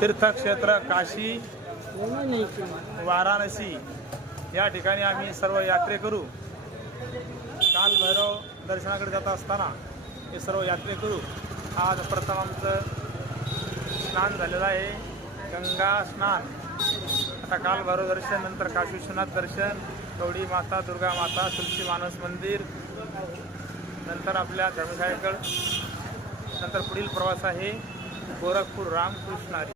तीर्थक्षेत्र काशी वाराणसी या ठिकाणी आम्ही सर्व यात्रेकरू काल भैरव दर्शनाकडे जात असताना हे सर्व यात्रेकरू आज प्रथम आमचं स्नान झालेलं आहे, गंगा स्नान। आता काल भैरव दर्शन, नंतर काशी विश्वनाथ दर्शन, कवडी माता, दुर्गा माता, तुलसी मानस मंदिर, नंतर आपल्या धर्मशाळेकडं, नंतर पुढील प्रवास आहे गोरखपूर रामकृष्ण हरी।